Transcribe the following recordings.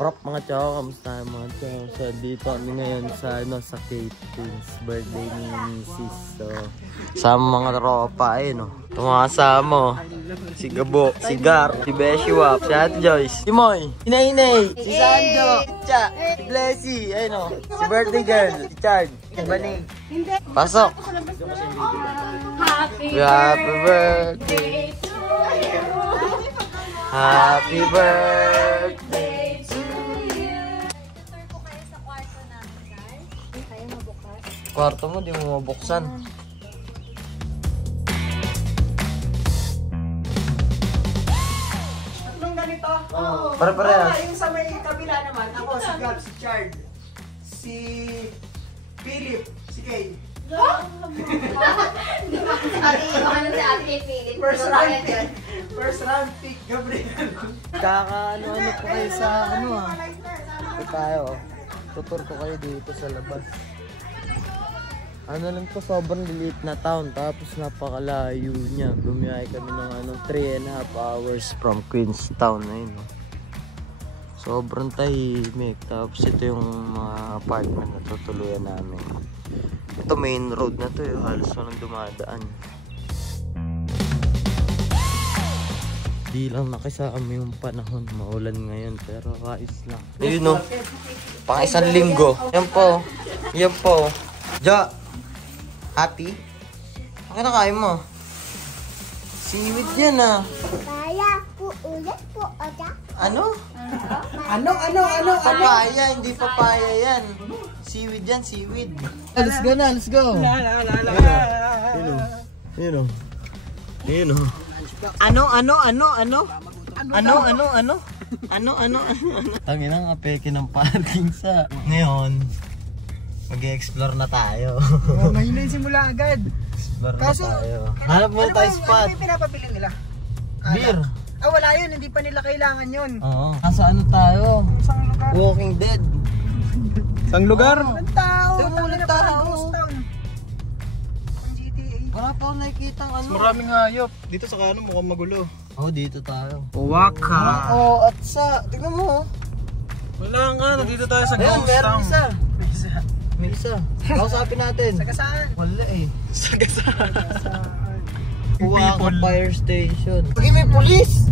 Prop mga chow, kamusta mga chow? So dito kami ngayon sa sa Kate Queen's birthday ni Mrs. So sama mga tropa Ito mga kasama si Gabo, si Gar, si Beshiwap, si Ate Joyce, si Moy, si Nainay, si Sanjo, si Cha, si Blessy, si birthday girl, si Chard, si Bani. Pasok! Happy birthday to you! Happy birthday to you! Tour ko kayo sa kwarto namin, guys. Hindi kayo mabukas. Kwarto mo, di mo mabuksan. Tatlong ganito? Oo. Pare-parehas. Yung sa may kabila naman, ako, si Gab, si Chard, si Philip, si Kay. First round pick, Gabriel. Kakaano ko kayo sa Ito tayo. Tutur ko kayo dito sa labas. Lang to, sobrang liit na town. Tapos napakalayo niya. Bumiyay kami ng 3.5 hours from Queenstown. Sobrang tahimik. Tapos ito yung mga apartment na tutuluyan namin. Ito main road na to, halos walang dumadaan. Di lang nakisama yung panahon, maulan ngayon pero ayos lang. Ayun pang isang linggo. Yan po. Yan po. Ja. Happy? Ang kinakain mo? Seaweed yan Kaya po ulit po oda. Ano? Ano? Papaya, hindi papaya yan. Seaweed yan, seaweed. Let's go na, let's go. Ayun o. Ano? Tangin ang apeke ng parking sa. Ngayon, mag-explore na tayo. Ngayon na yung simula agad. Explore na tayo. Hanap mo tayo spot. Ano yung pinapabili nila? Beer. Wala yun. Hindi pa nila kailangan yun. Oo. Nasa tayo? Isang lugar. Walking Dead. Sang lugar? Walang tao. Walang tao. Ang GTA. Wala pa akong nakikita Maraming hayop. Dito sa kano mukhang magulo. dito tayo. Waka. At sa, tignan mo. Wala nga, nandito tayo sa Ayun, ghost meron town. isa. May isa. Kausapin natin. Sagasaan. Wala Sagasaan. Waka Fire Station. Pagin may pulis!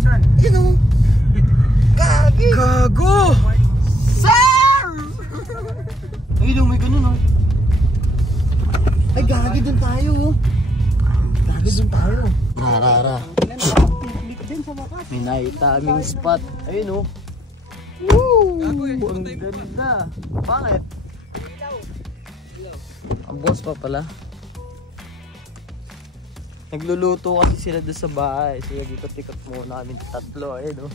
Saan? Yun Gagi! Gago! Sir! Ayun may ganun Ay, gagi dun tayo Gagi dun tayo. Narara. May naitaming spot. Ayun Woo! Ang ganda. Bakit? Ang boss pa pala. Nagluluto kasi sila doon sa bahay. So nag-ikot-ikot muna kami tatlo. Ayun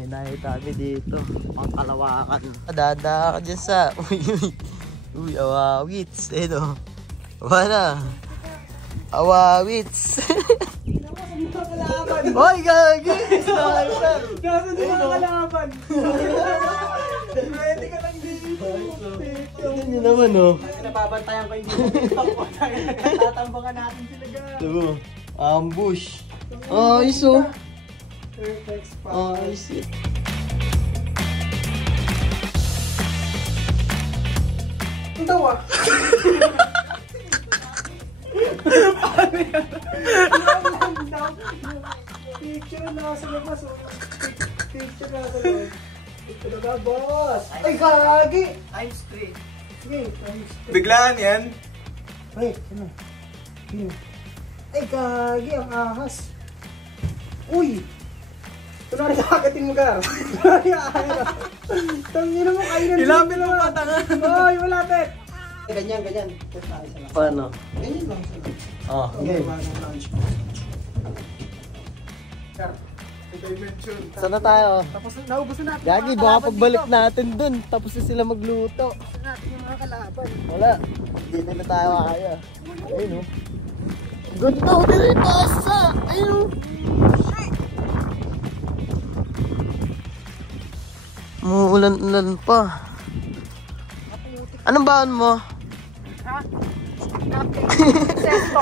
Hinahit kami dito. Ang kalawakan. Dada ka dyan sa... Uy, awawits. Ayun Wala. Awawits. Hoy, gagi! Sniper! Nasaan yung mga kalaban? Ready ka lang dito. Tignan nyo naman Nababantayan ko yung dito. Tatambangan natin sila ga. Diba? Ambush. Ayos Perfect spot. Ayos Ang tawa. Picture na sa labas. Picture na sa labas. Ito na ba, boss? Ay, gagi! Times 3. Sige, times 3. Biglaan yan. Ay, ano? Ay, gagi, ang ahas. Uy! Kunwari kakagatin mo, Gar. Kunwari ahas. Tangin mo kayo ng Ilapit mo patangan. Ay, malapit! Ganyan. Paano? Ganyan lang sila. Okay. Gar, dimension. Saan na tayo? Tapos naubos na natin. Gagi, baka pagbalik natin dun. Tapos na sila magluto. natin yung mga kalaban. Wala. Hindi na tayo kaya. Ayun Ganda ko din yung tasa. Ayun Muulan-ulan pa. Anong baon mo? Ha? Sesto.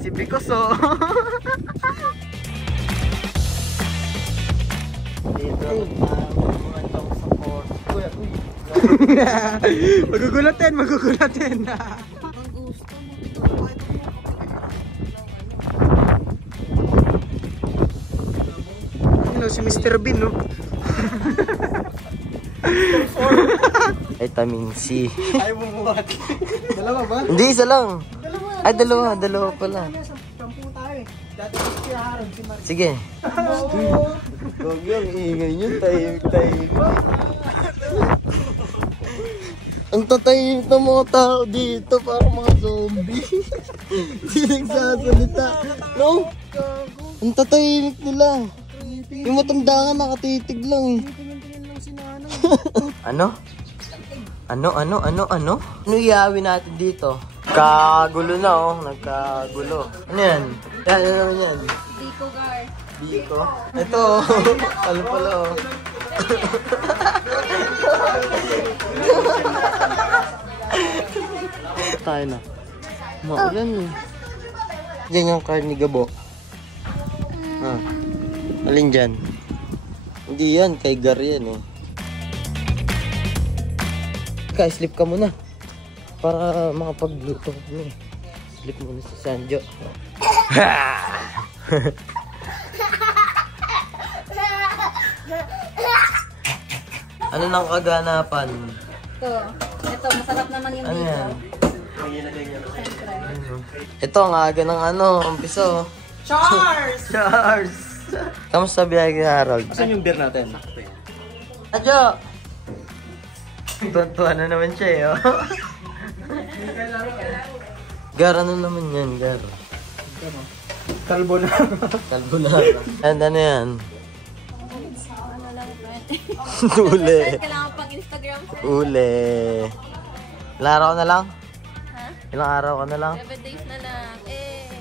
Si Picoso. Magugulatin, magugulatin. Ang gusto mo ito. Ano, si Mr. Bean, no? Vitamin C. Ay, bumuhat. Dalawa ba? Hindi, isa lang. Ay, dalawa pala. Sampu tayo eh. Dati si Harold, si Mark. Sige. Huwag yung ingay nyo, tahimik. Ang tatahimik ng mga tao dito, parang mga zombie. Hindi nagsasalita. No? Ang tatahimik nila. Yung matanda nga nakatitig lang eh. Tingin-tingin lang si nanay. Ano? Ano iyawin natin dito? Kagulo na oh, nagkagulo. Ano yan? Ano naman yan? Biko Gar. Biko? Ito oh. Ano pala oh. Tayo na. Maulan eh. Diyan ang karni gabo. Ah. Alin dyan? Hindi yan, kay Gar yan eh. Sleep ka muna. Para makapagluto kami. Sleep muna si Sanjo. Ano nang kaganapan? Ito, masarap naman yung Ano yan? Siyempre. Ito ang aga ng umpiso. Charles! Kamusta biyahe kay Harold? Saan yung beer natin? Adjo! Tuntuan na naman siya eh, oh. Gar, ano naman yan, Gar? Kalbo na. Carbonara. And ano yan? Ano lang, friend. Uli. Kailangan pang Instagram, sir. Uli. Ilang araw na lang? Ha? Ilang araw ka na lang? 7 days na lang.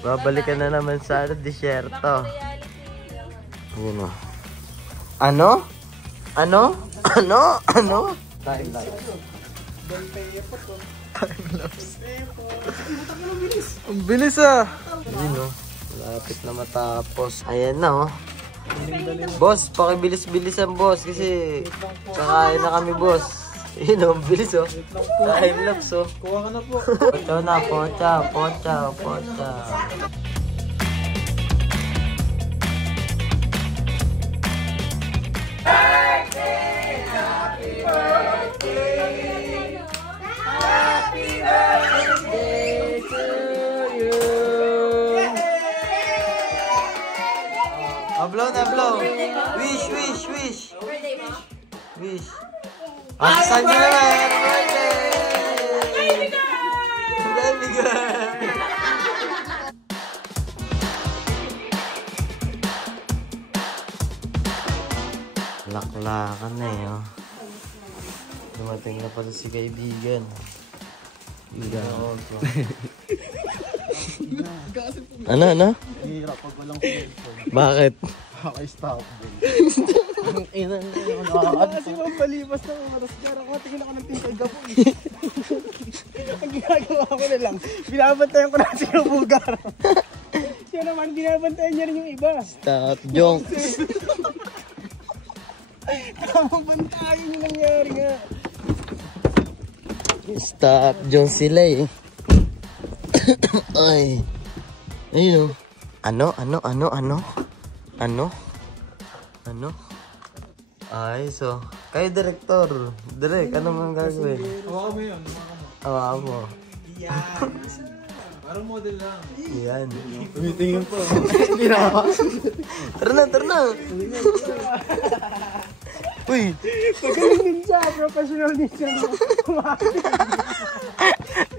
Babalik ka na naman sa disyerto. Reality. Yun o. Ano? Ano? Time lapse. Ang bilis ah. Yun o. Malapit na matapos. Ayan na oh. Boss, pakibilis-bilisan boss kasi kakain na kami boss. Yun o, ang bilis oh. Time lapse oh. Kuha ka na po. Pocha na, pocha. Blow na, blow. Wish. Birthday mo? Wish. Ah, saan nyo naman? Happy birthday! Baby girl! Laklakan na eh, oh. Dumating na pala si kaibigan. Ano? Hirap pag walang cellphone. Bakit? Kaka-stop din. Ang ina Kasi mapalipas ng oras. Gara ko, tingin ako ng tingkay gabo. Ang ginagawa ko na lang, binabantayan ko na si Bugar. Siya naman, binabantayan niya rin yung iba. Stop, Jong. Tamang bantayan yung nangyari nga. Stop, Jong sila eh. Ay. Ayun oh. Ano? Ay, so. Kayo, direktor. Direk, ano mang gagawin? Hawakan mo yun. Hawakan mo. Yan. Parang model lang. Yan. Tumitingin po. Hindi na ako. Tara na. Uy. Magaling din siya. Professional din siya.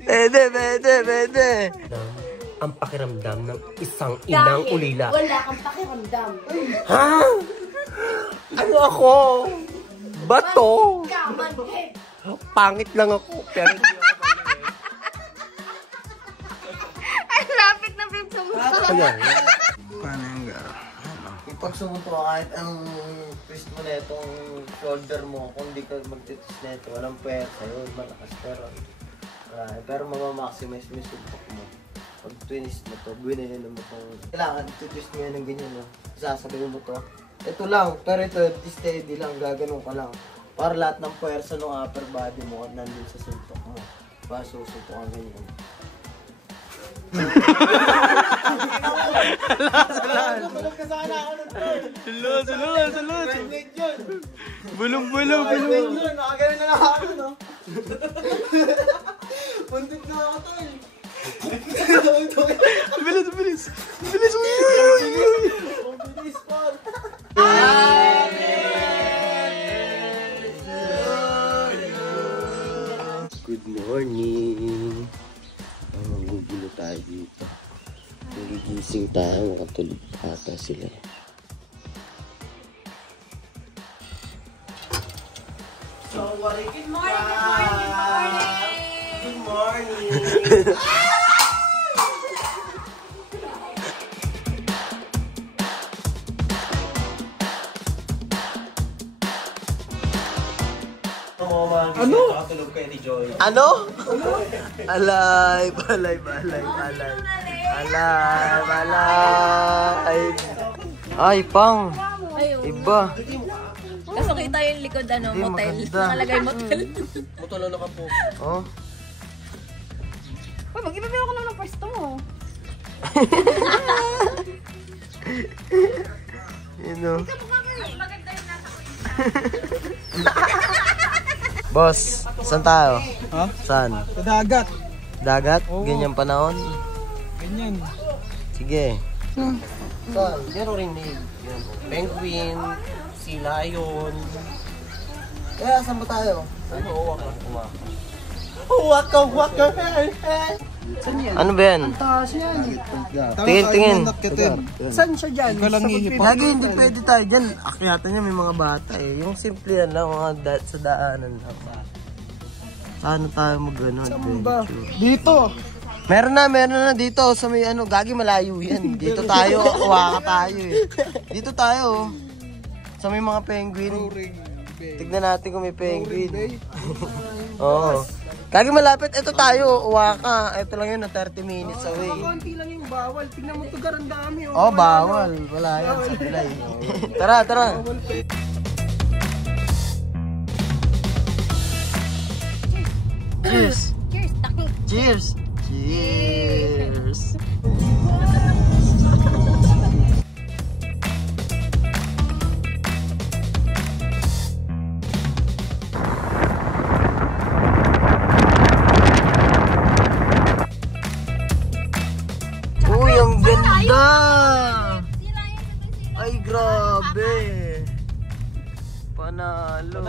Pwede. Ang pakiramdam ng isang inang ulila. Wala kang pakiramdam. Ha? Ano ako? Bato? Kamanhit. Pangit lang ako, pero hindi ako galing. Ay, lapit na pip sa mukha. Paano yung garo? Pag sumunto ka kahit ang twist mo na itong shoulder mo, kung di ka magtitwist na ito, walang pwersa yun, malakas pero mamamaximize mo yung suntok mo. Pag twist mo to, binayano mo itong, kailangan twist mo yan ng ganyan, no? Sasabihin mo to, ito lang, pero ito, steady lang, gaganon ka lang. Para lahat ng puwersa ng upper body mo nandun sa suntok mo. Para susuntok ang ganyan. Tulog ka sana ako nun, Tol. Sulod. Bulong. Nakagano na lang ako, no? Puntik na ako, Tol. Bilis. Bilis, Paul. Good morning. Magugulo tayo dito. Nagigising tayo, makatulog ata sila. Good morning! Good morning! Ano? Nakatulog kayo ni Joy. Ano? Alay. Ay, pang. Iba. Kaso kita yung likod, Hindi, motel. maganda. Nakalagay motel. Mutulolo ka po. Oh. Uy, mag-ibabaw ko lang ng pwesto mo. You know. Boss, saan tayo? Ha? Saan? Sa dagat. Dagat? Oo. Ganyang panahon? Ganyan. Sige. Saan? Zero rin eh. Penguin, sea lion. Kaya saan ba tayo? Ano? Uwak ka. Ano ba yan? Taas yan. Tingin. Saan siya dyan? Lagi hindi pwede tayo dyan. Akyatan niya may mga bata eh. Yung simple yan lang, mga sa daanan lang. Paano tayo mag-ano? Dito. Meron na dito sa may ano, gagi malayo yan. Dito tayo, uwaka tayo eh. Dito tayo. Sa may mga penguin. Tignan natin kung may penguin. Oo. Gagi malapit, ito tayo, uwaka. Ito lang yun, 30 minutes away. Konti lang yung bawal. Tingnan mo tugar ang dami. Oh, bawal. Wala yan sa pilay. Tara. Cheers! Cheers, taki. Cheers! Cheers! Uy, ang ganda! Ay, grabe! Panalo!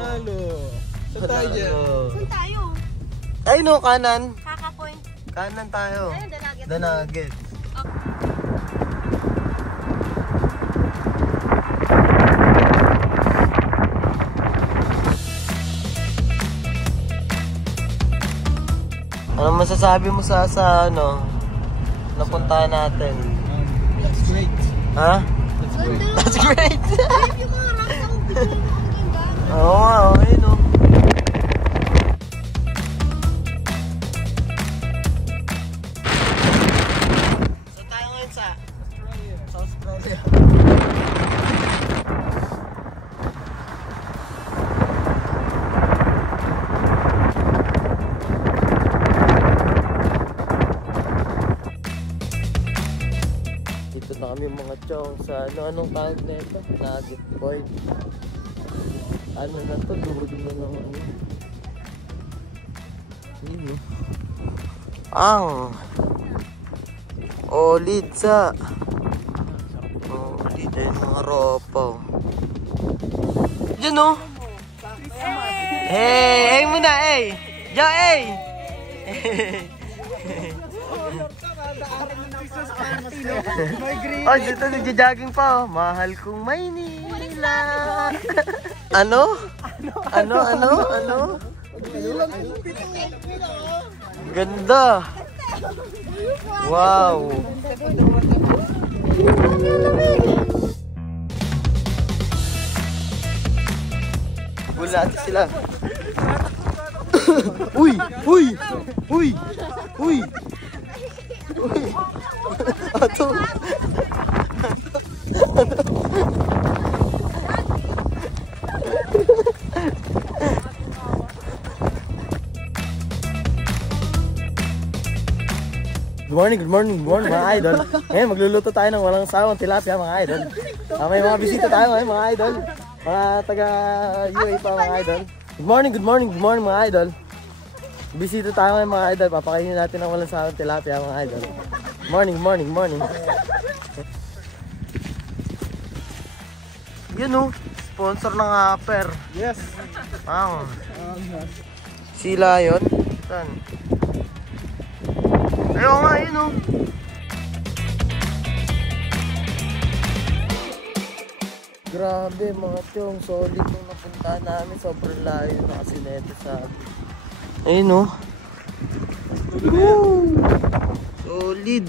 Saan tayo dyan? Saan tayo? Ay, no, kanan! Kaka-point. Kanan tayo. Ayun, Danaget. Danaget. Ano masasabi mo sa ano napuntahan natin? That's great. Ha? That's great. Yung mga rocks ang bigyan mo ang ganda. Oo nga, okay no. Saan tayo ngayon sa Australia? Dito na kami mga chong sa anong tawag na ito? Nugget Point. Ano na to? Durog na lang ano. Yun ang olid sa olid ay mga ropa. Diyan o. Hey muna hey. Jo hey. Oh, dito nagja-jogging pa oh. Mahal kong Maynila. Ano? Ganda. Wow. Bulati sila. Uy. Ato. morning mga idol. Ngayon magluluto tayo ng walang sawang tilapia mga idol. May mga bisita tayo ngayon mga idol. Mga taga UAE pa mga idol. Good morning mga idol. Bisita tayo ngayon mga idol. Papakainin natin ng walang sawang tilapia mga idol. Morning. Yun o, sponsor ng Hopper. Yes. Sila yun? Saan? Ayaw nga yun o. Grabe mga chong, solid nung napuntahan namin. Sobrang layo na kasi neto sa ayun o. Woo! Solid.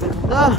Ganda.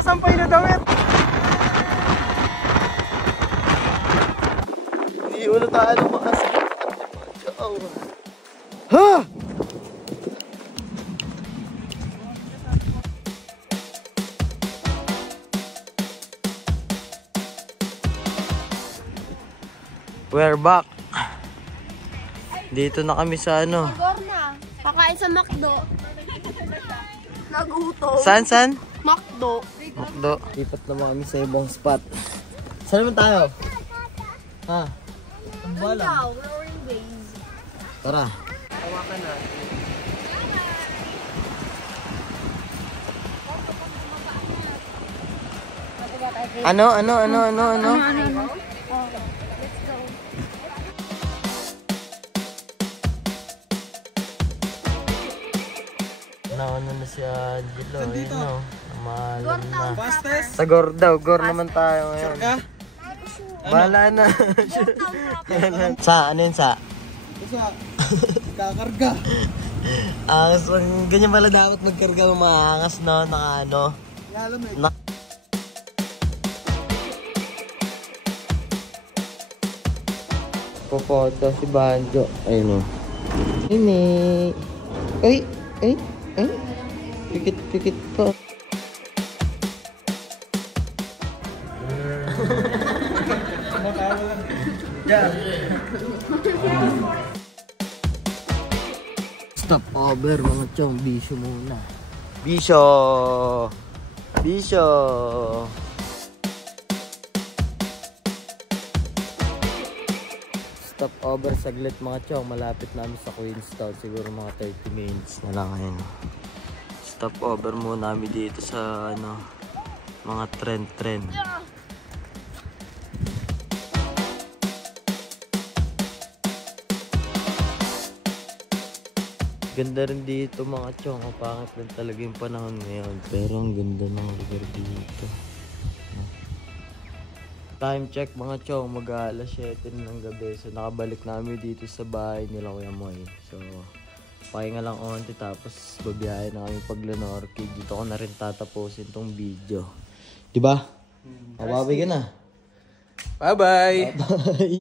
Sampay na damit. Hindi ulo tayo ng mga ha! We're back. Dito na kami sa ano. Gorna. Kakain sa McDo. Nagutom. Saan? McDo. Makdo. Lipat naman kami sa ibang spot. Saan naman tayo? Ha? Wow, roaring waves. Tara. Hawakan na. Ano? Nauna na si Angelo. Ayun o. Malam na. Fastest. Sa Gor daw. Gor naman tayo ngayon. Ka? Bahala na. Sa? Ano yun sa? Isa. Kakarga. So, ganyan pala dapat magkarga ng mga angas no? Naka ano? Alam eh. Pupoto si Banjo. Ayun o. Ini. Ay. Pikit pa. Stop over mga chong. Bisyo muna. Bisyo. Stop over saglit mga chong. Malapit namin sa Queenstown. Siguro mga 30 minutes na lang ngayon. Stop over muna namin dito sa ano, mga trend. Ganda rin dito mga chong. Pangit lang talaga yung panahon ngayon. Pero ang ganda ng lugar dito. Time check mga chong. Mag-aalas 7 ng gabi. So nakabalik namin dito sa bahay nila Kuya Moy. So pahinga lang onti tapos babiyahe na kami paglanorki. Dito ko na rin tatapusin tong video. Diba? Mababi ka na. Bye-bye! Bye!